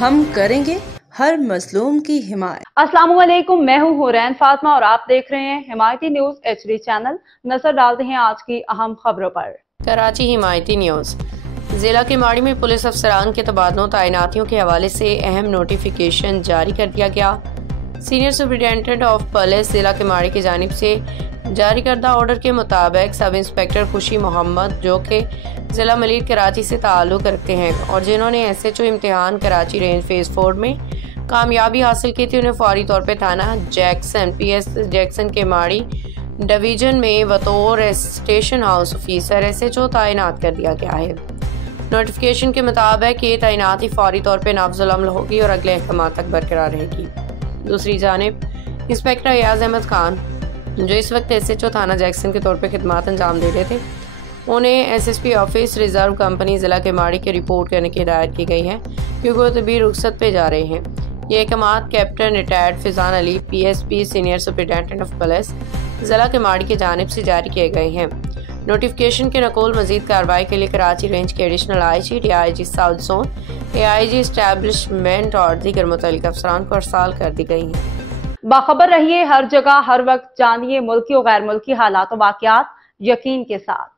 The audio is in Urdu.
ہم کریں گے ہر مظلوم کی حمایت۔ السلام علیکم، میں ہوں حورین فاطمہ اور آپ دیکھ رہے ہیں حمایتی نیوز HD چینل۔ نظر ڈالتے ہیں آج کی اہم خبروں پر۔ کراچی حمایتی نیوز۔ ضلع کیماڑی میں پولیس افسران کے تبادلوں تعیناتیوں کے حوالے سے اہم نوٹیفیکیشن جاری کر دیا گیا۔ سینئر سپرنٹینڈنٹ آف پولیس ضلع کیماڑی کی جانب سے جاری کردہ آرڈر کے مطابق سب انسپکٹر خوشی محمد، جو کہ ضلع ملیر کراچی سے تعلق رکھتے ہیں اور جنہوں نے SHO امتحان کراچی رینج فیز 4 میں کامیابی حاصل کی تھی، انہیں فوری طور پہ تھانہ Jackson PS Jackson Keamari division میں بطور اسٹیشن ہاؤس آفیسر SHO تعینات کر دیا گیا ہے۔ نوٹیفیکیشن کے مطابق یہ تعیناتی فوری طور پہ نافذ العمل ہوگی اور اگلے احکامات تک برقرار رہے گی۔ دوسری جانب انسپکٹر ایاز احمد خان، جو اس وقت SHO تھانہ جیکسن کے طور پہ خدمات انجام دے رہے تھے، انہیں SSP آفس ریزرو کمپنی ضلع کیماڑی کے رپورٹ کرنے کی ہدایت کی گئی ہے کیونکہ وہ طبی رخصت پہ جا رہے ہیں۔ یہ احکامات captain retired Faizan Ali PSP senior superintendent of police ضلع کیماڑی کی جانب سے جاری کیے گئے ہیں۔ نوٹیفیکیشن کے نقول مزید کارروائی کے لیے کراچی رینج کے additional IG DIG south zone AIG establishment اور دیگر متعلقہ افسران کو ارسال کر دی گئی ہیں۔ باخبر رہیے ہر جگہ ہر وقت، جانیے ملکی و غیر ملکی حالات و واقعات یقین کے ساتھ۔